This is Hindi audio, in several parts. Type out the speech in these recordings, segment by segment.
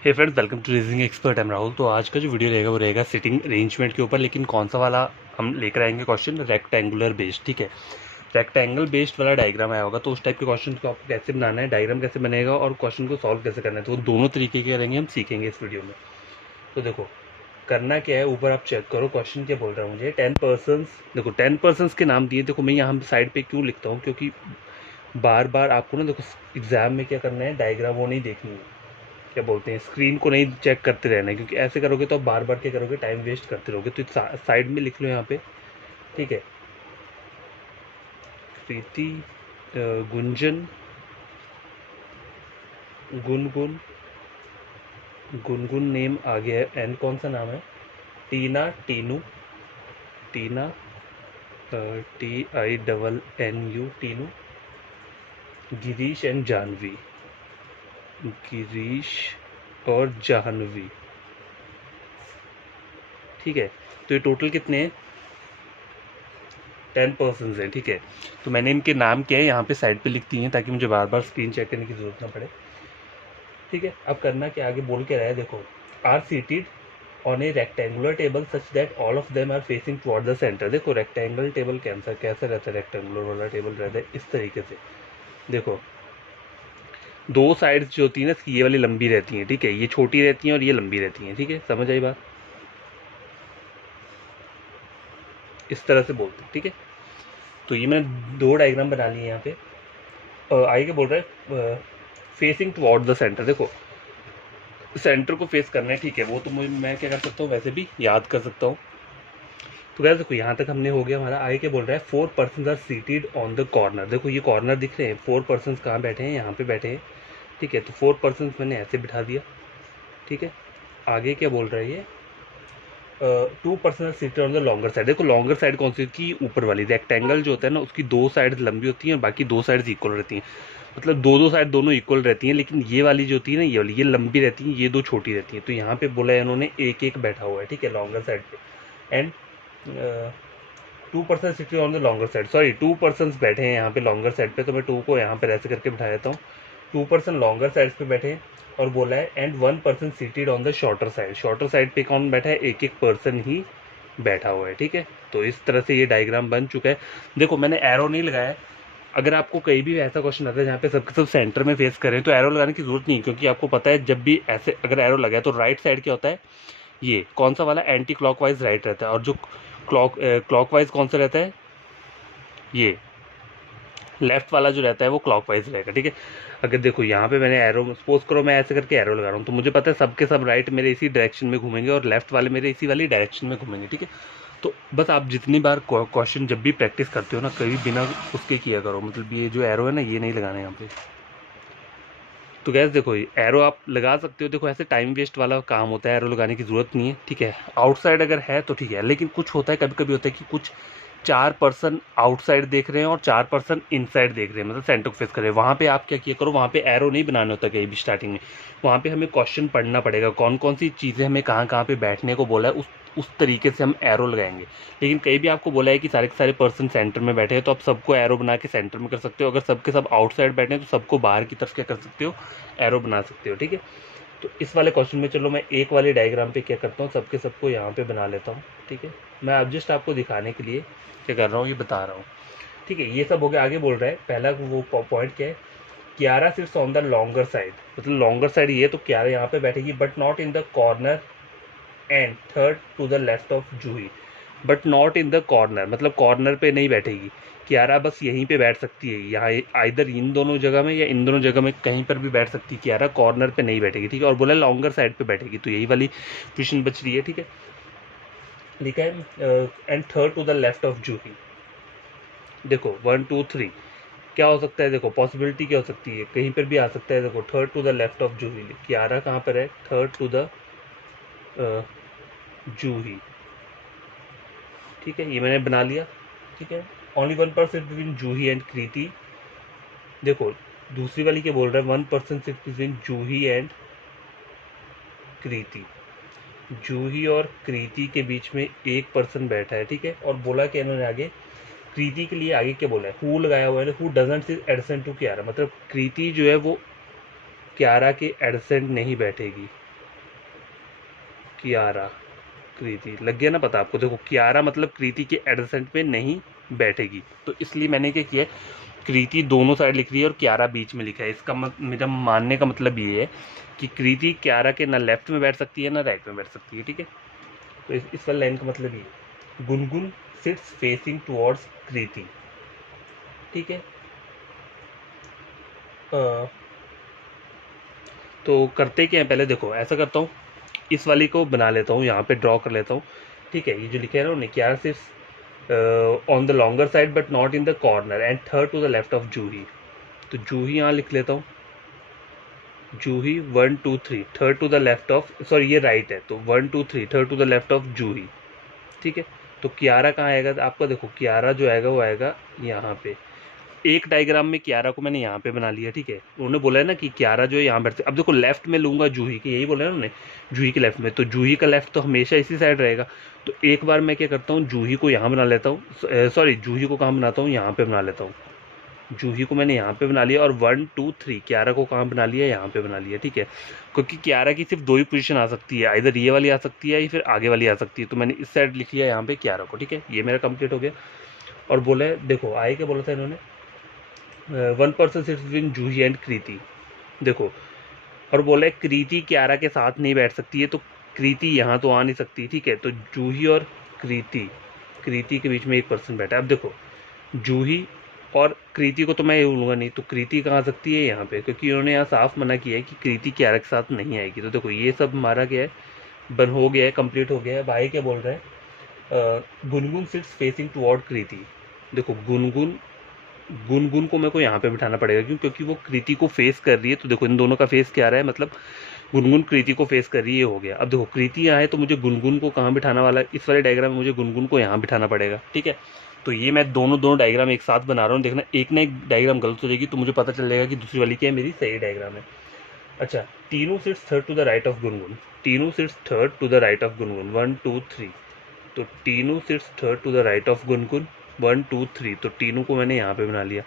Hey friends, welcome to reasoning expert. Am Rahul. तो आज का जो वीडियो रहेगा वो रहेगा सिटिंग अरेंजमेंट के ऊपर, लेकिन कौन सा वाला हम लेकर आएंगे क्वेश्चन, रेक्टेंगुलर बेस्ड। ठीक है, रेक्टेंगल बेस्ड वाला डायग्राम आया होगा तो उस टाइप के क्वेश्चन को आपको कैसे बनाना है, डायग्राम कैसे बनेगा और क्वेश्चन को सॉल्व कैसे करना है, तो वो दोनों तरीके के करेंगे, हम सीखेंगे इस वीडियो में। तो देखो करना क्या है, ऊपर आप चेक करो क्वेश्चन क्या बोल रहा है मुझे। 10%, देखो 10% के नाम दिए। देखो मैं यहाँ साइड पे क्यों लिखता हूँ, क्योंकि बार बार आपको ना देखो एग्जाम में क्या करना है, डायग्राम वो नहीं देखनी है, क्या बोलते हैं, स्क्रीन को नहीं चेक करते रहना है, क्योंकि ऐसे करोगे तो आप बार बार क्या करोगे, टाइम वेस्ट करते रहोगे। तो साइड में लिख लो यहाँ पे। ठीक है, प्रीति, गुंजन, गुनगुन, गुनगुन नेम आ गया है, एंड कौन सा नाम है, टीना, टीनू, टीना, TINNU, टीनू, गिरीश एंड जानवी, गिरीश और जाह्नवी। ठीक है, तो ये टोटल कितने हैं, 10% है। ठीक है, तो मैंने इनके नाम क्या है यहाँ पे साइड पे लिख दिए हैं ताकि मुझे बार बार स्क्रीन चेक करने की जरूरत ना पड़े। ठीक है, अब करना क्या, आगे बोल के रहा है, देखो are seated on a rectangular table such that all of them are facing toward the centre. देखो रेक्टेंगल टेबल कैसा कैसा रहता है, रेक्टेंगुलर वाला टेबल रहता है इस तरीके से। देखो दो साइड्स जो होती है ना इसकी, ये वाली लंबी रहती हैं, ठीक है, ये छोटी रहती हैं और ये लंबी रहती हैं। ठीक है, समझ आई बात, इस तरह से बोलते हैं। ठीक है, तो ये मैंने दो डायग्राम बना लिए यहाँ पे। आगे क्या बोल रहा है, फेसिंग टुवर्ड द सेंटर। देखो सेंटर को फेस करना है, ठीक है, वो तो मुझे मैं क्या कर सकता हूँ, वैसे भी याद कर सकता हूँ। तो क्या देखो यहाँ तक हमने हो गया हमारा। आगे क्या बोल रहा है, 4% are seated on the corner. देखो ये कॉर्नर दिख रहे हैं, 4% कहाँ बैठे हैं, यहाँ पे बैठे हैं। ठीक है, तो 4% मैंने ऐसे बिठा दिया। ठीक है, आगे क्या बोल रहा है ये, 2% seated on the longer side. देखो लॉन्गर साइड कौन सी की, ऊपर वाली। रेक्टेंगल जो होता है ना उसकी दो साइड लंबी होती हैं और बाकी दो साइड इक्वल रहती हैं, मतलब दो दो साइड दोनों इक्वल रहती हैं, लेकिन ये वाली जो होती है ना, ये वाली ये लंबी रहती है, ये दो छोटी रहती हैं। तो यहाँ पे बोला है इन्होंने एक एक बैठा हुआ है, ठीक है, लॉन्गर साइड पे। And 2% seated on the longer side, sorry 2% बैठे हैं यहाँ पे लॉन्गर साइड पे, तो मैं 2 को यहाँ पे ऐसे करके बिठा देता हूँ। 2% लॉन्गर साइड पे बैठे हैं, और बोला है and 1% seated on the shorter side. Shorter side पे कौन बैठा है, एक एक पर्सन ही बैठा हुआ है। ठीक है, तो इस तरह से ये डायग्राम बन चुका है। देखो मैंने एरो नहीं लगाया। अगर आपको कहीं भी ऐसा क्वेश्चन आता है जहाँ पे सबके सब सेंटर में फेस करें तो एरो लगाने की जरूरत नहीं, क्योंकि आपको पता है जब भी ऐसे अगर एरो लगाए तो राइट साइड क्या होता है, ये कौन सा वाला, एंटी क्लॉकवाइज राइट रहता है, और जो क्लॉकवाइज कौन सा रहता है, ये लेफ्ट वाला जो रहता है वो क्लॉकवाइज रहेगा। ठीक है, अगर देखो यहाँ पे मैंने एरो, सपोज करो मैं ऐसे करके एरो लगा रहा हूँ, तो मुझे पता है सबके सब राइट मेरे इसी डायरेक्शन में घूमेंगे और लेफ्ट वाले मेरे इसी वाली डायरेक्शन में घूमेंगे। ठीक है, तो बस आप जितनी बार क्वेश्चन जब भी प्रैक्टिस करते हो ना, कभी बिना उसके किया करो, मतलब ये जो एरो है ना ये नहीं लगाना है यहाँ पे। तो गैस देखो एरो आप लगा सकते हो, देखो ऐसे टाइम वेस्ट वाला काम होता है, एरो लगाने की जरूरत नहीं है। ठीक है, आउटसाइड अगर है तो ठीक है, लेकिन कुछ होता है, कभी कभी होता है कि कुछ 4% आउटसाइड देख रहे हैं और 4% इनसाइड देख रहे हैं, मतलब सेंटर को फेस कर रहे हैं। वहाँ पे आप क्या किया करो, वहाँ पे एरो नहीं बनाना होता कहीं भी स्टार्टिंग में। वहाँ पे हमें क्वेश्चन पढ़ना पड़ेगा, कौन कौन सी चीज़ें हमें कहाँ कहाँ पे बैठने को बोला है, उस तरीके से हम एरो लगाएंगे। लेकिन कहीं भी आपको बोला है कि सारे के सारे पर्सन सेंटर में बैठे हैं, तो आप सबको एरो बना के सेंटर में कर सकते हो। अगर सबके सब आउटसाइड बैठे हैं तो सबको बाहर की तरफ क्या कर सकते हो, एरो बना सकते हो। ठीक है, तो इस वाले क्वेश्चन में चलो मैं एक वाले डायग्राम पे क्या करता हूँ, सबके सबको यहाँ पे बना लेता हूँ। ठीक है, मैं अब जस्ट आपको दिखाने के लिए क्या कर रहा हूँ ये बता रहा हूँ। ठीक है, ये सब हो गया। आगे बोल रहा है पहला वो पॉइंट क्या है, Kiara sits on the longer side, मतलब लॉन्गर साइड ये, तो कियारा यहाँ पे बैठेगी, but not in the corner and third to the left of Juhi. But not in the corner, मतलब कॉर्नर पे नहीं बैठेगी कियारा, बस यहीं पे बैठ सकती है, यहाँ आइदर इन दोनों जगह में या इन दोनों जगह में कहीं पर भी बैठ सकती है कियारा, कॉर्नर पे नहीं बैठेगी। ठीक है, और बोला लॉन्गर साइड पे बैठेगी, तो यही वाली पोजिशन बच रही है। ठीक है, लिखा है and third to the left of Juhi. देखो 1 2 3 क्या हो सकता है, देखो पॉसिबिलिटी क्या हो सकती है, कहीं पर भी आ सकता है। देखो third to the left of Juhi, Kiara कहाँ पर है, थर्ड टू द जूही। ठीक है, ये मैंने बना लिया। ठीक है, ओनली 1% बिटवीन जूही एंड कृति। देखो दूसरी वाली क्या बोल रहा है, 1% सिर्फ बिटवीन जूही एंड कृति। जूही और कृति के बीच में 1% बैठा है। ठीक है, और बोला क्या इन्होंने आगे, कृति के लिए आगे क्या बोला है, हु लगाया हुआ है, who doesn't sit adjacent to Kiara, मतलब कृति जो है वो कियारा के एडसेंट नहीं बैठेगी। कियारा, कृति, लग गया ना पता आपको। देखो कियारा मतलब कृति के एडजेसेंट में नहीं बैठेगी, तो इसलिए मैंने क्या किया, कृति दोनों साइड लिख रही है और कियारा बीच में लिखा है। इसका मेरा मानने का मतलब ये है कि कृति कियारा के ना लेफ्ट में बैठ सकती है ना राइट में बैठ सकती है, ठीक है। तो इस वाली लाइन का मतलब ये, गुनगुन सिट्स फेसिंग टुवर्ड्स कृति, ठीक है। तो करते क्या है, पहले देखो ऐसा करता हूँ, इस वाली को बना लेता हूँ, यहाँ पे ड्रॉ कर लेता हूँ, ठीक है। ये जो लिखे है ना उन्होंने, Kiara sits on the longer side but not in the corner and third to the left of Juhi. तो जूही यहाँ लिख लेता हूँ, Juhi 1 2 3 third to the left of, sorry ये राइट है, तो 1 2 3 third to the left of Juhi, ठीक है। तो कियारा कहाँ आएगा आपका, देखो कियारा जो आएगा वो आएगा यहाँ पे। एक डायग्राम में कियारा को मैंने यहाँ पे बना लिया, ठीक है। उन्होंने बोला है ना कि कियारा जो है यहाँ बैठते, अब देखो लेफ्ट में लूंगा जूही के, यही बोला है उन्होंने, जूही के लेफ्ट में, तो जूही का लेफ्ट तो हमेशा इसी साइड रहेगा। तो एक बार मैं क्या करता हूँ, जूही को यहाँ बना लेता हूँ, सॉरी जूही को कहाँ बनाता हूँ, यहाँ पे बना लेता हूँ। जूही को मैंने यहाँ पे बना लिया और 1 2 3 कियारा को कहाँ बना लिया, यहाँ पे बना लिया, ठीक है। क्योंकि कियारा की सिर्फ 2 ही पोजीशन आ सकती है, इधर ये वाली आ सकती है या फिर आगे वाली आ सकती है, तो मैंने इस साइड लिख लिया यहाँ पे कियारा को, ठीक है। ये मेरा कंप्लीट हो गया। और बोला है, देखो आए क्या बोला था इन्होंने, 1% सिट्स बिटवीन जूही एंड कृति, देखो। और बोला है कृति कियारा के साथ नहीं बैठ सकती है, तो कृति यहाँ तो आ नहीं सकती, ठीक है। तो जूही और कृति के बीच में 1% बैठा है। अब देखो जूही और कृति को तो मैं ये बोलूँगा नहीं, तो कृति कहाँ आ सकती है यहाँ पे, क्योंकि उन्होंने यहाँ साफ मना किया है कि कृति कियारा के साथ नहीं आएगी। तो देखो ये सब हमारा क्या है, बन हो गया है, कंप्लीट हो गया है। भाई क्या बोल रहे हैं, गुनगुन सिट्स फेसिंग टुवर्ड कृति। देखो गुनगुन, गुनगुन को मेरे को यहाँ पे बिठाना पड़ेगा, क्यों, क्योंकि वो कृति को फेस कर रही है। तो देखो इन दोनों का फेस क्या रहा है, मतलब गुनगुन कृति को फेस कर रही है, ये हो गया। अब देखो कृति यहाँ है तो मुझे गुनगुन को कहाँ बिठाना वाला है, इस वाले डायग्राम में मुझे गुनगुन को यहाँ बिठाना पड़ेगा, ठीक है। तो ये मैं दोनों डायग्राम एक साथ बना रहा हूँ, देखना एक ना एक डायग्राम गलत हो जाएगी तो मुझे पता चल जाएगा कि दूसरी वाली क्या है, मेरी सही डायग्राम है। अच्छा, तीनों sits third to the right of Gungun, तीनों sits third to the right of Gungun, 1 2 3। तो तीनों sits third to the right of Gungun, 1 2 3। तो तीनों को मैंने यहाँ पे बना लिया।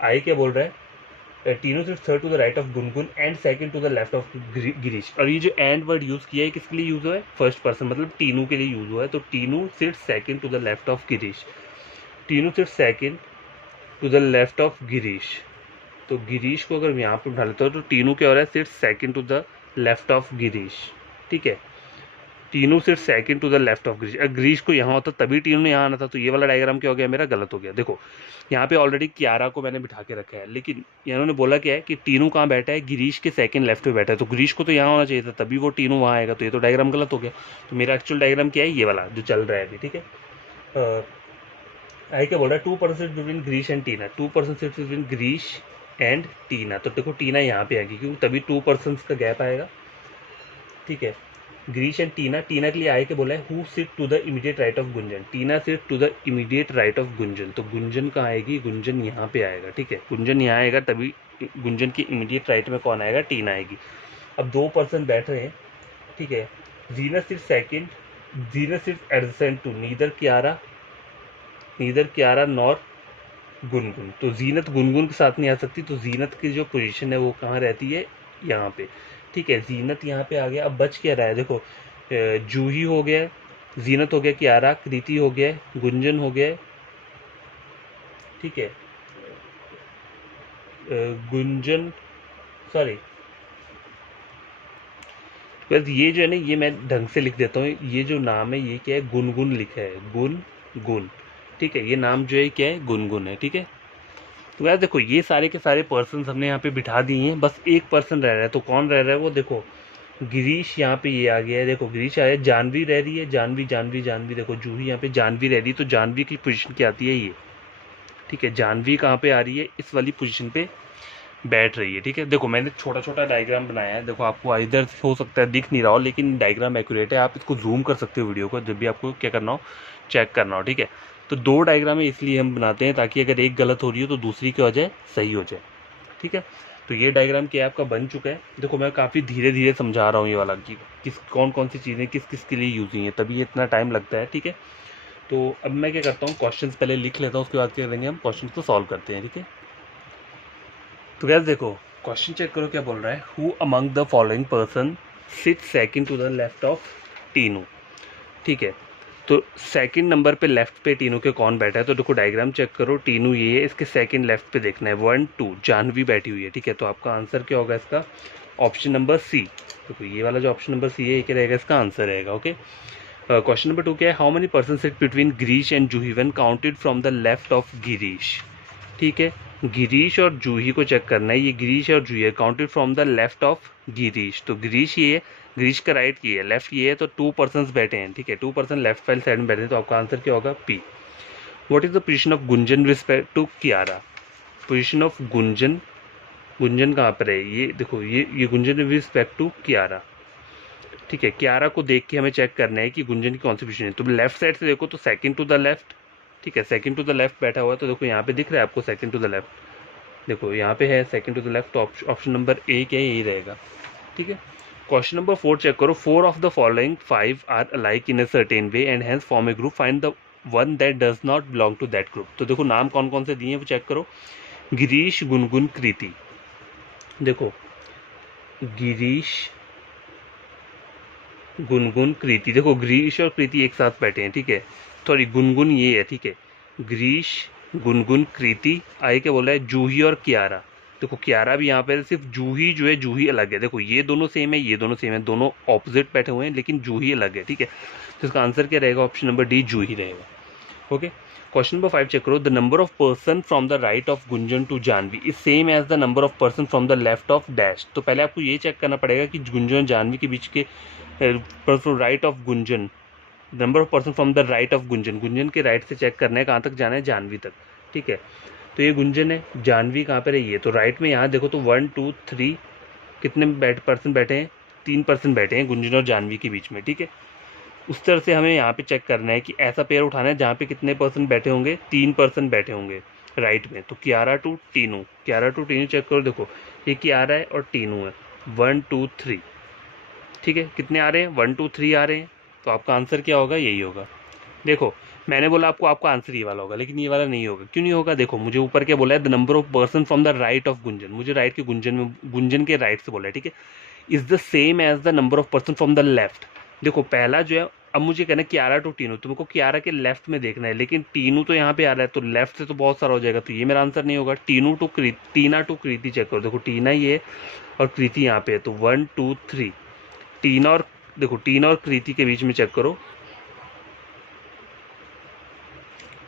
आई क्या बोल रहा है, Tinu sits third to the right of Gungun and second to the left of Girish. और ये जो एंड वर्ड यूज किया है किसके लिए यूज हुआ है, फर्स्ट पर्सन, मतलब तीनों के लिए यूज हुआ है। तो तीनों sits second to the left of Girish, तीनों sits second to the left of Girish. तो गिरीश को अगर मैं यहाँ पे उठा लेता हूँ तो तीनों क्या हो रहा है, sits second to the left of Girish, ठीक है। तीनों सिर्फ second to the left of Girish. अगर गिरीश को यहाँ होता तभी तीनों ने यहाँ आना था, तो ये वाला डायग्राम क्या हो गया मेरा, गलत हो गया। देखो यहाँ पे ऑलरेडी कियारा को मैंने बिठा के रखा है, लेकिन इन्होंने बोला क्या है कि तीनों कहाँ बैठा है, गिरीश के सेकंड लेफ्ट पे बैठा है, तो गिरीश को तो यहाँ होना चाहिए था, तभी वो तीनों वहाँ आएगा, तो ये तो डायग्राम गलत हो गया। तो मेरा एक्चुअल डायग्राम क्या है, ये वाला जो चल रहा है अभी, ठीक है। आई क्या बोल रहा है, 2% between Girish and Tina, 2% between Girish and Tina. तो देखो टीना यहाँ पे आएगी, क्योंकि तभी 2% का गैप आएगा, ठीक है। गिरीश एंड टीना, टीना के लिए आए के बोला है who sit to the immediate right of Gunjan, Tina sit to the immediate right of Gunjan. तो गुंजन कहाँ आएगी, गुंजन यहाँ पे आएगा, ठीक है। गुंजन यहाँ आएगा, तभी गुंजन के इमीडिएट राइट में कौन आएगा, टीना आएगी। अब 2% बैठ रहे हैं, ठीक है। Zeenat sit second, Zeenat sit adjacent to neither Kiara nor Gungun. तो जीनत गुनगुन के साथ नहीं आ सकती, तो जीनत की जो पोजीशन है वो कहाँ रहती है, यहाँ पे, ठीक है। जीनत यहाँ पे आ गया। अब बच क्या रहा है, देखो जूही हो गया, जीनत हो गया, कियारा, कृति हो गया, गुंजन हो गया, ठीक है। गुंजन, सॉरी, बस ये जो है ना, ये मैं ढंग से लिख देता हूँ, ये जो नाम है ये क्या है, गुनगुन लिखा है, गुन, ठीक है। ये नाम जो है क्या है, गुनगुन है, ठीक है। तो यार देखो ये सारे के सारे पर्सन हमने यहाँ पे बिठा दिए हैं, बस एक पर्सन रह रहा है, तो कौन रह रहा है वो, देखो गिरीश यहाँ पे ये आ गया है, देखो गिरीश आया, जानवी रह रही है, जानवी, देखो जूही यहाँ पे जानवी रह रही है, तो जानवी की पोजीशन क्या आती है, ये, ठीक है। जानवी कहाँ पे आ रही है, इस वाली पोजीशन पे बैठ रही है, ठीक है। देखो मैंने छोटा छोटा डायग्राम बनाया है, देखो आपको इधर हो सकता है दिख नहीं रहा हो, लेकिन डायग्राम एक्यूरेट है, आप इसको जूम कर सकते हो वीडियो को, जब भी आपको क्या करना हो, चेक करना हो, ठीक है। तो 2 डायग्राम इसलिए हम बनाते हैं ताकि अगर एक गलत हो रही हो तो दूसरी क्या हो जाए, सही हो जाए, ठीक है। तो ये डायग्राम क्या आपका बन चुका है। देखो मैं काफ़ी धीरे धीरे समझा रहा हूँ ये वाला कि किस कौन कौन सी चीज़ें किस किस के लिए यूज हुई हैं, तभी ये इतना टाइम लगता है, ठीक है। तो अब मैं क्या करता हूँ, क्वेश्चंस पहले लिख लेता हूँ, उसके बाद क्या करेंगे, हम क्वेश्चन को सॉल्व करते हैं, ठीक है। तो गैस देखो क्वेश्चन चेक करो क्या बोल रहा है, who among the following person sit second to the left of Tinu, ठीक है। तो सेकंड नंबर पे लेफ्ट पे टीनू के कौन बैठा है, तो देखो डायग्राम चेक करो, टीनू ये है, इसके सेकंड लेफ्ट पे देखना है 1 2 जानवी बैठी हुई है, ठीक है। तो आपका आंसर क्या होगा इसका, ऑप्शन नंबर सी। देखो ये वाला जो ऑप्शन नंबर सी है ये क्या रहेगा, इसका आंसर रहेगा। ओके, क्वेश्चन नंबर 2 क्या है, how many person sit between Girish and Juhi when counted from the left of Girish, ठीक है। गिरीश और जूही को चेक करना है, ये गिरीश और जूही है, counted from the left of Girish, तो गिरीश ये है, गिरीश का राइट ये है, लेफ्ट ये है, तो 2 पर्सन बैठे हैं, ठीक है। 2 पर्सन लेफ्ट वाली साइड में बैठे हैं, तो आपका आंसर क्या होगा, P. What is the position of Gunjan respect to Kiara, position of Gunjan, Gunjan कहाँ पर है, ये देखो ये गुंजन रिस्पेक्ट टू कियारा, ठीक है। कियारा को देख के हमें चेक करना है कि गुंजन की कौन सी पोजीशन है, तो लेफ्ट साइड से देखो तो सेकंड टू द लेफ्ट, ठीक है, सेकंड टू द लेफ्ट बैठा हुआ है, तो देखो यहाँ पे दिख रहा है आपको सेकंड टू द लेफ्ट, देखो यहाँ पे है सेकंड टू द लेफ्ट, तो ऑप्शन नंबर ए क्या है, यही रहेगा, ठीक है। क्वेश्चन नंबर 4 चेक करो, 4 of the following 5 are alike in a certain way and hence form a group, find the one that does not belong to that group. तो देखो नाम कौन कौन से दिए हैं वो चेक करो, गिरीश, गुनगुन, कृति, देखो गिरीश, गुनगुन, कृति, देखो गिरीश और कृति एक साथ बैठे हैं, ठीक है। सॉरी गुनगुन ये है, ठीक है, गिरीश, गुनगुन, कृति, आगे क्या बोला है, जूही और कियारा, देखो कियारा भी यहाँ पे, सिर्फ जूही जो है, जूही अलग है, देखो ये दोनों सेम है, ये दोनों सेम है, दोनों ऑपोजिट बैठे हुए हैं, लेकिन जूही अलग है, ठीक है। तो इसका आंसर क्या रहेगा, ऑप्शन नंबर डी जूही रहेगा। ओके, क्वेश्चन नंबर 5 चेक करो, the number of person from the right of Gunjan to Janvi is same as the number of person from the left of dash. तो पहले आपको ये चेक करना पड़ेगा कि गुंजन और जानवी के बीच के right of Gunjan, number of person from the right of Gunjan, Gunjan के राइट से चेक करना है कहाँ तक जाना है, जानवी तक, ठीक है। तो ये गुंजन है, जानवी कहाँ पर है, ये तो राइट में यहाँ देखो तो 1 2 3 कितने पर्सन बैठे हैं, 3 पर्सन बैठे हैं गुंजन और जानवी के बीच में, ठीक है। उस तरह से हमें यहाँ पे चेक करना है कि ऐसा पेयर उठाना है जहाँ पे कितने पर्सन बैठे होंगे, 3 पर्सन बैठे होंगे राइट में। तो Kiara to Tinu, Kiara to Tinu check करो, देखो ये कियारा है और टीनू है, 1 2 3, ठीक है। कितने आ रहे हैं, 1 2 3 आ रहे हैं, तो आपका आंसर क्या होगा, यही होगा। देखो मैंने बोला आपको आपका आंसर ये वाला होगा, लेकिन ये वाला नहीं होगा, क्यों नहीं होगा, देखो मुझे ऊपर क्या बोला है, the number of person from the right of Gunjan, मुझे राइट के गुंजन में, गुंजन के राइट से बोला है, ठीक है, is the same as the number of person from the left. देखो पहला जो है, अब मुझे कहना है कियारा टू टीनू, तुमको कियारा के लेफ्ट में देखना है, लेकिन टीनू तो यहाँ पे आ रहा है, तो लेफ्ट से तो बहुत सारा हो जाएगा, तो ये मेरा आंसर नहीं होगा। Tinu to Tina to Kriti check करो, देखो टीना ये और कृति यहाँ पे है, तो 1 2 3, टीना और देखो टीना और कृति के बीच में चेक करो,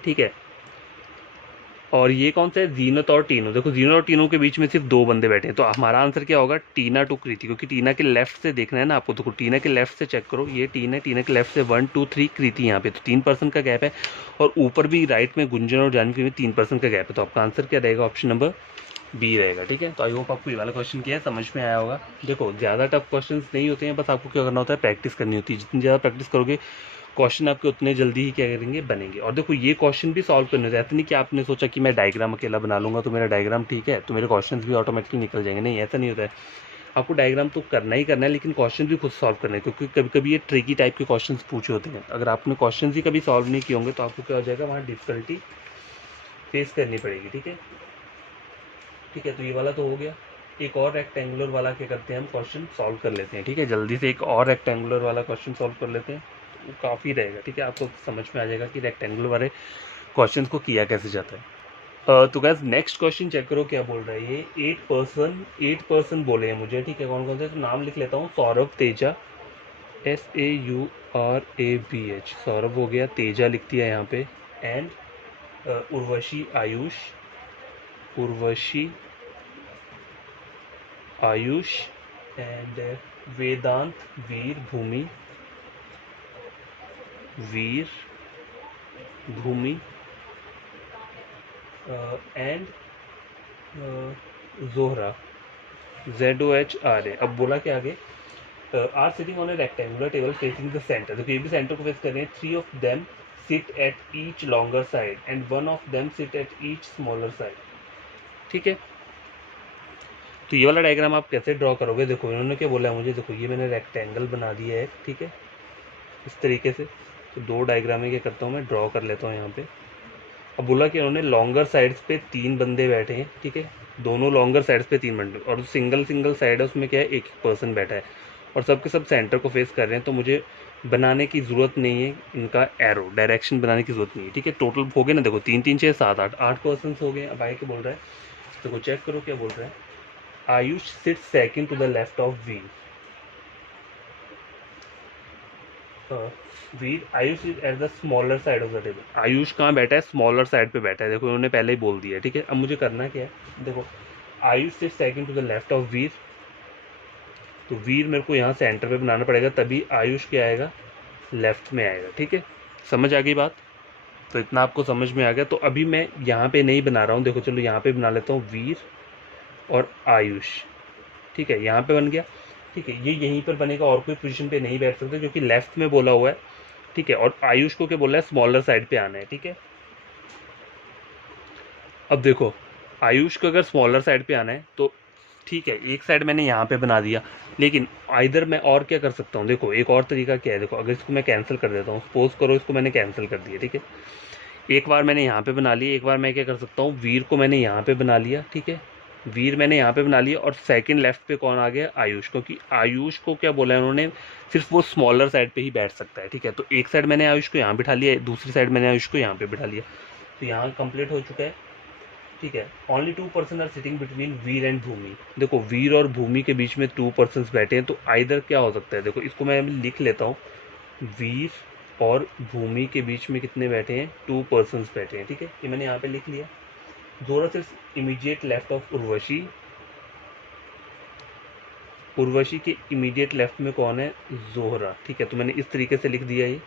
ठीक है। और ये कौन सा है, जीनत और टीनू, देखो जीनत और टीनू के बीच में सिर्फ 2 बंदे बैठे हैं, तो हमारा आंसर क्या होगा, टीना टू कृति, क्योंकि टीना के लेफ्ट से देखना है ना आपको, देखो टीना के लेफ्ट से चेक करो, ये टीना है, टीना के लेफ्ट से 1 2 3 कृति यहाँ पे, तो 3 पर्सन का गैप है, और ऊपर भी राइट में गुंजन और जानवी में 3 पर्सन का गैप है, तो आपका आंसर क्या रहेगा, ऑप्शन नंबर बी रहेगा, ठीक है। तो आई होप आपको ये वाला क्वेश्चन किया है समझ में आया होगा। देखो ज़्यादा टफ क्वेश्चन नहीं होते हैं, बस आपको क्या करना होता है, प्रैक्टिस करनी होती है, जितनी ज़्यादा प्रैक्टिस करोगे क्वेश्चन आपके उतने जल्दी ही क्या करेंगे, बनेंगे। और देखो ये क्वेश्चन भी सॉल्व करने होते हैं, ऐसा नहीं कि आपने सोचा कि मैं डायग्राम अकेला बना लूँगा तो मेरा डायग्राम ठीक है तो मेरे क्वेश्चन भी ऑटोमेटिकली निकल जाएंगे, नहीं ऐसा नहीं होता है। आपको डायग्राम तो करना ही करना है, लेकिन क्वेश्चन भी खुद सॉल्व करना है, क्योंकि कभी कभी ये ट्रिकी टाइप के क्वेश्चन पूछे होते हैं, अगर आपने क्वेश्चन ही कभी सॉल्व नहीं किए होंगे तो आपको क्या हो जाएगा, वहाँ डिफिकल्टी फेस करनी पड़ेगी, ठीक है। ठीक है, तो ये वाला तो हो गया। एक और रेक्टेंगुलर वाला क्या करते हैं, हम क्वेश्चन सॉल्व कर लेते हैं, ठीक है। जल्दी से एक और रेक्टेंगुलर वाला क्वेश्चन सॉल्व कर लेते हैं, वो काफ़ी रहेगा, ठीक है। आपको समझ में आ जाएगा कि रेक्टेंगुलर वाले क्वेश्चन को किया कैसे जाता है। तो गैस नेक्स्ट क्वेश्चन चेक करो क्या बोल रहा है, ये 8 पर्सन बोले हैं मुझे, ठीक है। कौन कौन से, तो नाम लिख लेता हूँ, सौरभ, तेजा, SAURABH, सौरभ हो गया, तेजा लिख दिया यहाँ पे, and Urvashi, Ayush and Vedant, Veer Bhoomi and Zohra, ZOHRA। अब बोला क्या आगे, are sitting on a rectangular table facing the centre, देखो ये भी सेंटर को फेस कर रहे हैं। 3 of them sit at each longer side and 1 of them sit at each smaller side, ठीक है। तो ये वाला डायग्राम आप कैसे ड्रॉ करोगे, देखो इन्होंने क्या बोला है मुझे, देखो ये मैंने रेक्टेंगल बना दिया है, ठीक है, इस तरीके से। तो 2 डायग्राम में क्या करता हूँ मैं, ड्रॉ कर लेता हूँ यहाँ पे। अब बोला कि उन्होंने लॉन्गर साइड्स पे 3 बंदे बैठे हैं, ठीक है, दोनों लॉन्गर साइड्स पे 3 बंदे, और सिंगल साइड है उसमें क्या है, एक पर्सन बैठा है। और सब के सब सेंटर को फेस कर रहे हैं, तो मुझे बनाने की ज़रूरत नहीं है इनका एरो, डायरेक्शन बनाने की ज़रूरत नहीं है, ठीक है। टोटल हो गए ना, देखो 3 3 6 7 8 8 पर्सन हो गए। अब आए के बोल रहा है, देखो चेक करो क्या बोल रहा है। Ayush sit second to the left of Veer. Veer Ayush is at the smaller side of the table. Ayush कहाँ बैठा है? स्मॉलर साइड पे बैठा है। देखो उन्होंने पहले ही बोल दिया है, ठीक है। अब मुझे करना क्या है, देखो Ayush sit second to the left of Veer, तो वीर मेरे को यहाँ सेंटर पे बनाना पड़ेगा, तभी आयुष क्या आएगा? लेफ्ट में आएगा, ठीक है। समझ आ गई बात? तो इतना आपको समझ में आ गया। तो अभी मैं यहाँ पे नहीं बना रहा हूँ, देखो चलो यहाँ पे बना लेता हूँ वीर और आयुष, ठीक है। यहाँ पे बन गया, ठीक है। ये यहीं पर बनेगा, और कोई पोजीशन पे नहीं बैठ सकते क्योंकि लेफ्ट में बोला हुआ है, ठीक है। और आयुष को क्या बोला है? स्मॉलर साइड पे आना है, ठीक है। अब देखो आयुष को अगर स्मॉलर साइड पे आना है तो ठीक है, एक साइड मैंने यहाँ पे बना दिया, लेकिन आइदर मैं और क्या कर सकता हूँ, देखो एक और तरीका क्या है। देखो अगर इसको मैं कैंसिल कर देता हूँ, सपोज करो इसको मैंने कैंसिल कर दिया, ठीक है। एक बार मैंने यहाँ पे बना लिया, एक बार मैं क्या कर सकता हूँ, वीर को मैंने यहाँ पे बना लिया, ठीक है। वीर मैंने यहाँ पे बना लिया, और सेकंड लेफ्ट पे कौन आ गया? आयुष, क्योंकि आयुष को क्या बोला है उन्होंने? सिर्फ वो स्मॉलर साइड पे ही बैठ सकता है, ठीक है। तो एक साइड मैंने आयुष को यहाँ बिठा लिया, दूसरी साइड मैंने आयुष को यहाँ पे बिठा लिया, तो यहाँ कंप्लीट हो चुका है, ठीक है। Only 2 person are sitting between Veer and Bhumi. देखो वीर और भूमि के बीच में 2 पर्सन बैठे हैं, तो आइदर क्या हो सकता है, देखो इसको मैं लिख लेता हूँ। वीर और भूमि के बीच में कितने बैठे हैं? 2 पर्सन बैठे हैं, ठीक है। ये मैंने यहाँ पे लिख लिया। जोरा सिर्फ immediate left of Urvashi. Urvashi के इमीडिएट लेफ्ट में कौन है? जोहरा, ठीक है। तो मैंने इस तरीके से लिख दिया ये,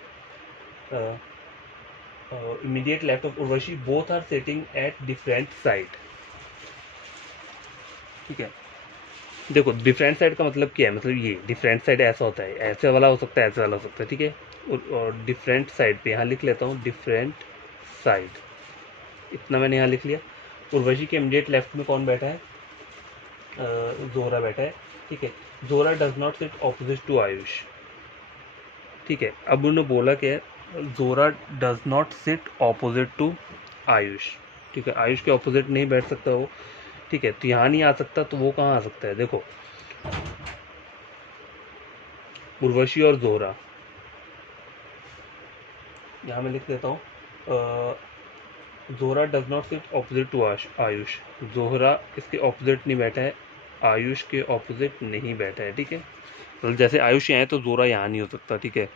immediate left of Urvashi, both are sitting at different side, ठीक है। देखो डिफरेंट साइड का मतलब क्या है? मतलब ये डिफरेंट साइड ऐसा होता है, ऐसे वाला हो सकता है, ऐसे वाला हो सकता है, ठीक है। और डिफरेंट साइड पे यहाँ लिख लेता हूँ डिफरेंट साइड, इतना मैंने यहाँ लिख लिया। उर्वशी के इमीडिएट लेफ्ट में कौन बैठा है? जोहरा बैठा है, ठीक है। Zohra does not sit opposite to Ayush, ठीक है। अब उन्होंने बोला क्या? Zohra does not sit opposite to Ayush, ठीक है। आयुष के ऑपोजिट नहीं बैठ सकता वो, ठीक है। तो यहाँ नहीं आ सकता, तो वो कहाँ आ सकता है? देखो उर्वशी और जोहरा, यहाँ मैं लिख देता हूँ, Zohra does not sit opposite to Ayush. Zohra इसके ऑपोजिट नहीं बैठा है, आयुष के ऑपोजिट नहीं बैठा है, ठीक है। तो जैसे आयुष यहाँ है तो जोहरा यहाँ नहीं हो सकता, ठीक है,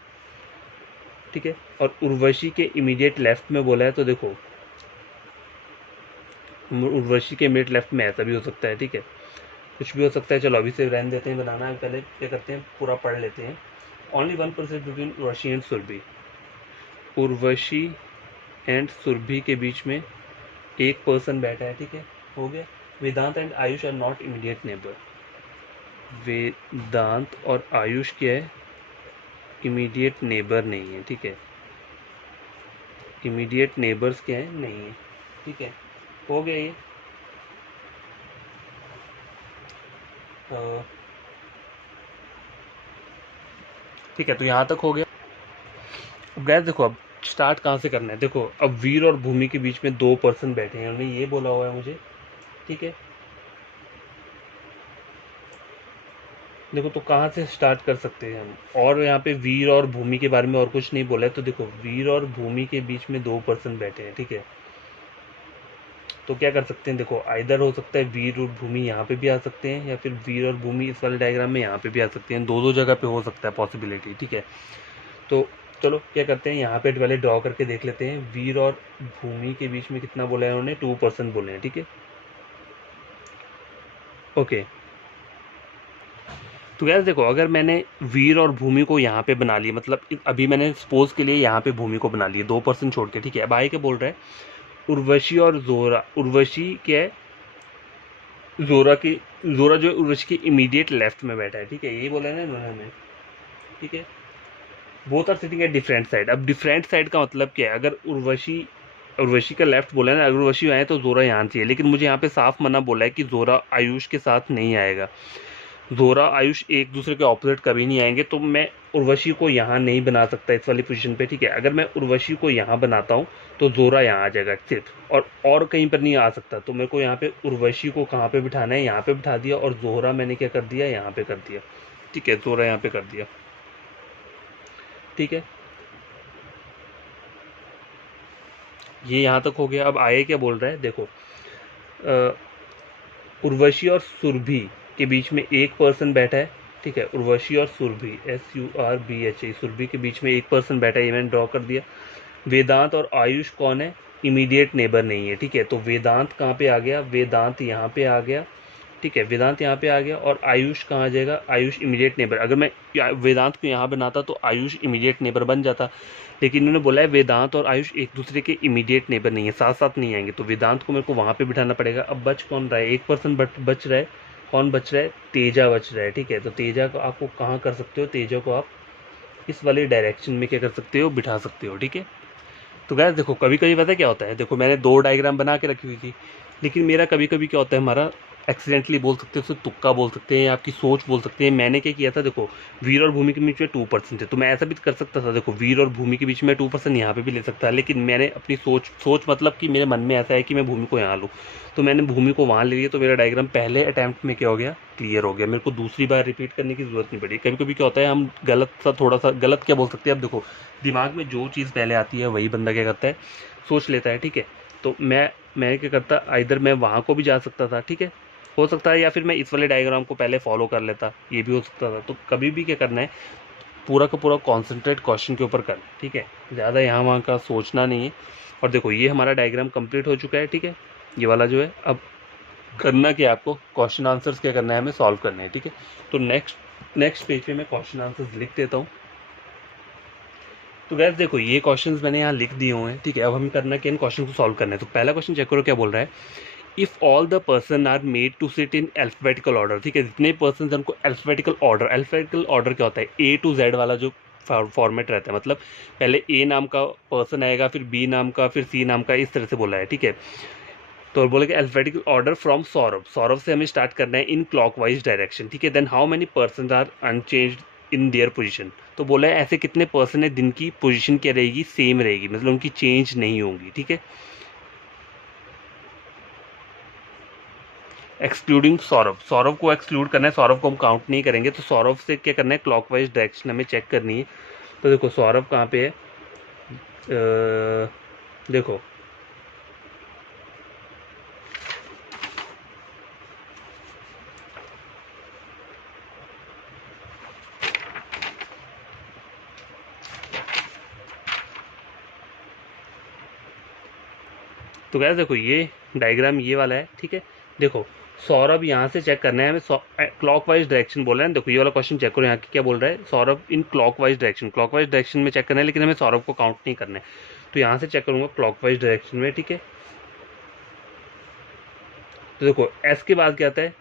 ठीक है। और उर्वशी के इमीडिएट लेफ्ट में बोला है, तो देखो उर्वशी के इमीडिएट लेफ्ट में ऐसा भी हो सकता है, ठीक है। कुछ भी हो सकता है। चलो अभी से रहने देते हैं बनाना, पहले क्या करते हैं, पूरा पढ़ लेते हैं। Only 1% between Urvashi and Surbhi. Urvashi and Surbhi के बीच में एक पर्सन बैठा है, ठीक है, हो गया। Vedant and Ayush are not immediate neighbour. Vedant और आयुष क्या है? इमीडिएट नेबर नहीं है, ठीक है। इमीडिएट नेबर्स क्या है? नहीं है, ठीक है, हो गया ये। ठीक है, तो यहाँ तक हो गया। अब गैस देखो, अब स्टार्ट कहाँ से करना है। देखो अब वीर और भूमि के बीच में 2 पर्सन बैठे हैं, उन्होंने ये बोला हुआ है मुझे, ठीक है। देखो तो कहाँ से स्टार्ट कर सकते हैं हम, और यहाँ पे वीर और भूमि के बारे में और कुछ नहीं बोला है। तो देखो वीर और भूमि के बीच में 2 पर्सन बैठे हैं, ठीक है। तो क्या कर सकते हैं, देखो आइदर हो सकता है वीर और भूमि यहाँ पे भी आ सकते हैं, या फिर वीर और भूमि इस वाले डायग्राम में यहाँ पे भी आ सकते हैं। दो जगह पे हो सकता है पॉसिबिलिटी, ठीक है। तो चलो क्या करते हैं, यहाँ पे पहले ड्रॉ करके देख लेते हैं। वीर और भूमि के बीच में कितना बोला है उन्होंने? 2 पर्सन बोले हैं, ठीक है, ओके। तो यार देखो, अगर मैंने वीर और भूमि को यहाँ पे बना लिया, मतलब अभी मैंने सपोज के लिए यहाँ पे भूमि को बना लिया 2 पर्सन छोड़ के, ठीक है। अब आए क्या बोल रहा है, उर्वशी और जोरा। उर्वशी क्या है? जोरा जो है उर्वशी के इमीडिएट लेफ्ट में बैठा है, ठीक है, यही बोला है ना इन्होंने हमें, ठीक है। Both are sitting at different side. अब डिफरेंट साइड का मतलब क्या है? अगर उर्वशी का लेफ्ट बोला है ना, अगर उर्वशी आए तो जोरा यहाँ चाहिए, लेकिन मुझे यहाँ पे साफ मना बोला है कि जोरा आयुष के साथ नहीं आएगा। जोरा आयुष एक दूसरे के ऑपोजिट कभी नहीं आएंगे, तो मैं उर्वशी को यहाँ नहीं बना सकता इस वाली पोजीशन पे, ठीक है। अगर मैं उर्वशी को यहाँ बनाता हूँ तो जोरा यहाँ आ जाएगा सिर्फ, और कहीं पर नहीं आ सकता। तो मेरे को यहाँ पे उर्वशी को कहाँ पे बिठाना है? यहाँ पे बिठा दिया, और जोहरा मैंने क्या कर दिया? यहाँ पे कर दिया, ठीक है, 16 यहाँ पे कर दिया। ठीक है, ये यहाँ तक हो गया। अब आगे क्या बोल रहा है देखो, उर्वशी और सुरभि के बीच में एक पर्सन बैठा है। ठीक है, उर्वशी और सुरभि, SURBHI, सुरभि के बीच में एक पर्सन बैठा है, ये मैंने ड्रॉ कर दिया। वेदांत और आयुष कौन है? इमीडिएट नेबर नहीं है। ठीक है, तो वेदांत कहाँ पे आ गया? वेदांत यहाँ पे आ गया। ठीक है, वेदांत यहाँ पे आ गया। और आयुष कहाँ आ जाएगा? Ayush immediate neighbour. अगर मैं वेदांत को यहाँ बनाता तो आयुष इमीडिएट नेबर बन जाता, लेकिन इन्होंने बोला है वेदांत और आयुष एक दूसरे के इमीडिएट नेबर नहीं है, साथ साथ नहीं आएंगे, तो वेदांत को मेरे को वहाँ पे बिठाना पड़ेगा। अब बच कौन रहा है? एक पर्सन बच रहा है। कौन बच रहा है? तेजा बच रहा है। ठीक है, तो तेजा को आपको कहाँ कर सकते हो? तेजा को आप इस वाले डायरेक्शन में क्या कर सकते हो? बिठा सकते हो। ठीक है, तो गाइस देखो, कभी कभी पता है क्या होता है, देखो मैंने 2 डायग्राम बना के रखी हुई थी, लेकिन मेरा कभी कभी क्या होता है, हमारा एक्सीडेंटली बोल सकते हैं उसे, तुक्का बोल सकते हैं, या आपकी सोच बोल सकते हैं। मैंने क्या किया था, देखो वीर और भूमि के बीच में 2% थे, तो मैं ऐसा भी कर सकता था, देखो वीर और भूमि के बीच में 2% यहाँ पे भी ले सकता है, लेकिन मैंने अपनी सोच मतलब कि मेरे मन में ऐसा है कि मैं भूमि को यहाँ लूँ, तो मैंने भूमि को वहाँ ले लिया, तो मेरा डायग्राम पहले अटैम्प्ट में क्या हो गया? क्लियर हो गया। मेरे को दूसरी बार रिपीट करने की जरूरत नहीं पड़ी। कभी कभी क्या होता है, हम थोड़ा सा गलत क्या बोल सकते हैं। अब देखो, दिमाग में जो चीज़ पहले आती है वही बंदा क्या करता है? सोच लेता है। ठीक है, तो मैं क्या करता, इधर मैं वहाँ को भी जा सकता था। ठीक है, हो सकता है, या फिर मैं इस वाले डायग्राम को पहले फॉलो कर लेता, ये भी हो सकता था। तो कभी भी क्या करना है, पूरा का पूरा कॉन्सेंट्रेट क्वेश्चन के ऊपर करना है। ठीक है, ज़्यादा यहाँ वहाँ का सोचना नहीं है। और देखो, ये हमारा डायग्राम कंप्लीट हो चुका है। ठीक है, ये वाला जो है, अब करना क्या, आपको क्वेश्चन आंसर्स क्या करना है, हमें सॉल्व करना है। ठीक है, तो नेक्स्ट पेज पे मैं क्वेश्चन आंसर्स लिख देता हूँ। तो गैस देखो, ये क्वेश्चंस मैंने यहाँ लिख दिए हुए हैं। ठीक है, अब हमें करना क्या, इन क्वेश्चन को सॉल्व करना है। तो पहला क्वेश्चन चेक करो, क्या बोल रहा है? If all the person are made to sit in alphabetical order. ठीक है, जितने पर्सन उनको अल्फाबेटिकल ऑर्डर क्या होता है? A to Z वाला जो फॉर्मेट रहता है, मतलब पहले A नाम का पर्सन आएगा, फिर B नाम का, फिर C नाम का, इस तरह से बोला है। ठीक है, तो बोले कि अल्फाबेटिकल ऑर्डर फ्रॉम सौरभ से हमें स्टार्ट करना है इन क्लॉकवाइज डायरेक्शन। ठीक है, then how many person are unchanged in their position. तो बोला है ऐसे कितने पर्सन है जिनकी पोजीशन क्या रहेगी? सेम रहेगी, मतलब उनकी चेंज नहीं होंगी। ठीक है, एक्सक्लूडिंग सौरभ को एक्सक्लूड करना है, सौरभ को हम काउंट नहीं करेंगे, तो सौरभ से क्या करना है? क्लॉकवाइज डायरेक्शन हमें चेक करनी है। तो देखो, सौरभ कहाँ पे है? देखो, तो गैस देखो, ये डायग्राम ये वाला है। ठीक है, देखो सौरभ यहाँ से चेक करना है हमें, क्लॉकवाइज डायरेक्शन बोल रहे हैं। देखो ये वाला क्वेश्चन चेक करो, यहाँ क्या बोल रहा है? सौरभ इन क्लॉकवाइज डायरेक्शन में चेक करना है, लेकिन हमें सौरभ को काउंट नहीं करना है, तो यहाँ से चेक करूंगा क्लॉकवाइज डायरेक्शन में। ठीक है, तो देखो एस के बाद क्या आता है?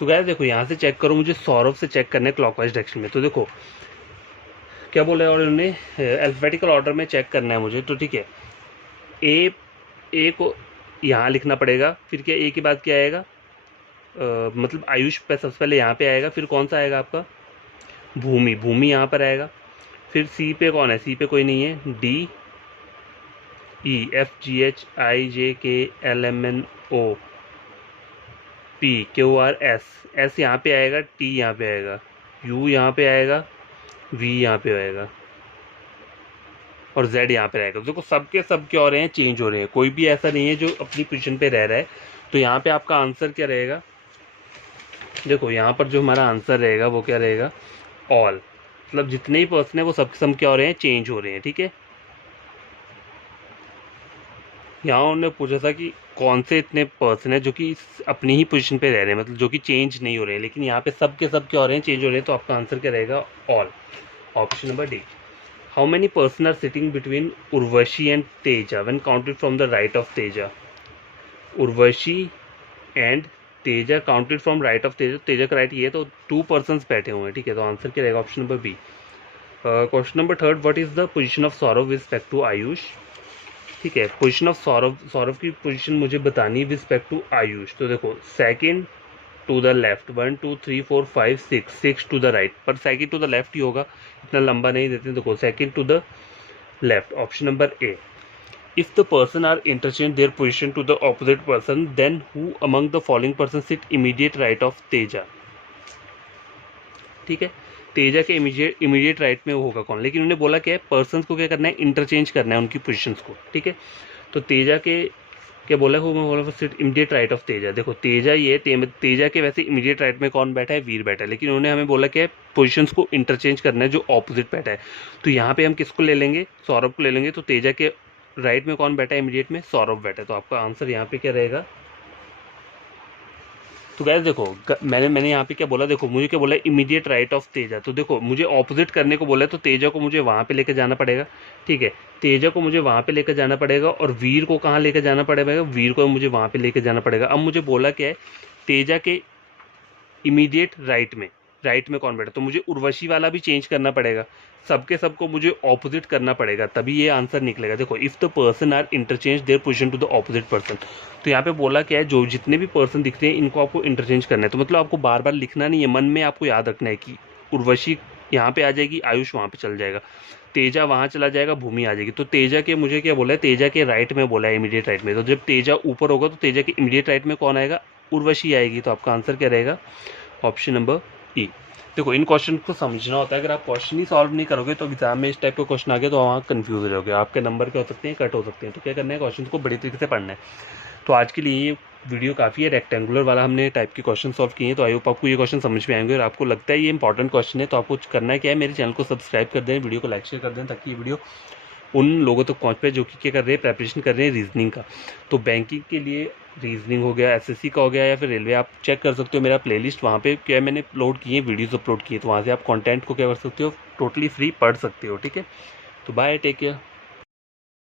तो गैस देखो, यहाँ से चेक करो, मुझे सौरभ से चेक करना है क्लॉकवाइज डायरेक्शन में। तो देखो क्या बोला है, और उन्होंने अल्फाबेटिकल ऑर्डर में चेक करना है मुझे। तो ठीक है, ए को यहाँ लिखना पड़ेगा, फिर क्या ए के बाद क्या आएगा? मतलब आयुष पे सबसे पहले यहाँ पे आएगा, फिर कौन सा आएगा आपका? भूमि यहाँ पर आएगा, फिर सी पे कौन है? सी पे कोई नहीं है, DEFGHIJKLMNO PQRS, एस यहाँ पे आएगा, टी यहाँ पे आएगा, यू यहाँ पे आएगा, वी यहाँ पे आएगा, और जेड यहाँ पे रहेगा। देखो सबके सब क्या हो रहे हैं? चेंज हो रहे हैं, कोई भी ऐसा नहीं है जो अपनी पोजीशन पे रह रहा है। तो यहाँ पे आपका आंसर क्या रहेगा? देखो यहाँ पर जो हमारा आंसर रहेगा वो क्या रहेगा? ऑल, मतलब जितने ही पर्सन है वो सब सब क्या हो रहे हैं? चेंज हो रहे हैं। ठीक है, यहाँ उन्होंने पूछा था कि कौन से इतने पर्सन है जो कि अपनी ही पोजीशन पे रह रहे हैं, मतलब जो कि चेंज नहीं हो रहे हैं, लेकिन यहाँ पे सब के सब क्या हो रहे हैं? चेंज हो रहे हैं। तो आपका आंसर क्या रहेगा? All, option number D. How many person are sitting between Urvashi and Teja when counted from the right of Teja? Urvashi and Teja counted from right of Teja. Teja का राइट ये, तो 2 persons बैठे हुए हैं। ठीक है, तो आंसर क्या रहेगा? Option number B. Question number 3, what is the position of Saurabh with respect to Ayush? ठीक है, पोजीशन ऑफ सौरभ की पोजीशन मुझे बतानी विद रिस्पेक्ट टू आयुष। तो देखो, second to the left, 1 2 3 4 5 6 to the right, पर सेकंड टू द लेफ्ट ही होगा, इतना लंबा नहीं देते। देखो second to the left, option number A. If the person are interchange their position to the opposite person, then who among the following person sit immediate right of Teja. ठीक है, तेजा के इमीडिएट राइट में वो होगा कौन, लेकिन उन्होंने बोला क्या है, पर्सन को क्या करना है, इंटरचेंज करना है उनकी पोजिशंस को। ठीक है, तो तेजा के क्या बोला है, मैं बोला sit immediate right of Teja. देखो तेजा ये तेजा के वैसे इमीडिएट राइट में कौन बैठा है, वीर बैठा है, लेकिन उन्होंने हमें बोला क्या है, पोजीशंस को इंटरचेंज करना है जो ऑपोजिट बैठा है। तो यहाँ पे हम किसको ले लेंगे, सौरभ को ले लेंगे। तो तेजा के राइट में कौन बैठा है इमीडिएट में, सौरभ बैठा है। तो आपका आंसर यहाँ पे क्या रहेगा। तो गैस देखो मैंने यहाँ पे क्या बोला, देखो मुझे क्या बोला, इमीडिएट राइट ऑफ तेजा। तो देखो मुझे ऑपोजिट करने को बोला है, तो तेजा को मुझे वहाँ पे लेकर जाना पड़ेगा। ठीक है, तेजा को मुझे वहाँ पे लेकर जाना पड़ेगा, और वीर को कहाँ लेकर जाना पड़ेगा, वीर को मुझे वहाँ पे लेकर जाना पड़ेगा। अब मुझे बोला क्या है, तेजा के इमीडिएट राइट में कौन बैठा, तो मुझे उर्वशी वाला भी चेंज करना पड़ेगा, सबके सबको मुझे ऑपोजिट करना पड़ेगा, तभी ये आंसर निकलेगा। देखो if the person are interchange their position to the opposite person, तो यहाँ पे बोला क्या है, जो जितने भी पर्सन दिखते हैं इनको आपको इंटरचेंज करना है। तो मतलब आपको बार बार लिखना नहीं है, मन में आपको याद रखना है कि उर्वशी यहाँ पे आ जाएगी, आयुष वहाँ पे चल जाएगा, तेजा वहाँ चला जाएगा, भूमि आ जाएगी। तो तेजा के मुझे क्या बोला है, तेजा के राइट में बोला है, इमीडिएट राइट में। तो जब तेजा ऊपर होगा तो तेजा के इमीडिएट राइट में कौन आएगा, उर्वशी आएगी। तो आपका आंसर क्या रहेगा, ऑप्शन नंबर ई। देखो इन क्वेश्चन को समझना होता है, अगर आप क्वेश्चन ही सॉल्व नहीं करोगे तो एग्जाम में इस टाइप का क्वेश्चन आ गया तो वहाँ कंफ्यूज हो जाओगे, आपके नंबर क्या हो सकते हैं, कट हो सकते हैं। तो क्या करना है, क्वेश्चन को बड़ी तरीके से पढ़ना है। तो आज के लिए ये वीडियो काफ़ी है, रेक्टेंगुलर वाला हमने टाइप के क्वेश्चन सॉल्व किए हैं। तो आई होप आपको ये क्वेश्चन समझ में आएंगे, और आपको लगता है ये इंपॉर्टेंट क्वेश्चन है तो आपको करना है क्या है, मेरे चैनल को सब्सक्राइब कर दें, वीडियो को लाइक शेयर कर दें, ताकि ये वीडियो उन लोगों तक पहुँच पाए जो कि क्या कर रहे हैं, प्रेपरेशन कर रहे हैं रीजनिंग का। तो बैंकिंग के लिए रीजनिंग हो गया, एसएससी का हो गया, या फिर रेलवे, आप चेक कर सकते हो मेरा प्लेलिस्ट, वहाँ पे क्या मैंने अपलोड किए, वीडियोस अपलोड किए, तो वहाँ से आप कंटेंट को क्या कर सकते हो, टोटली फ्री पढ़ सकते हो। ठीक है, तो बाय, टेक केयर।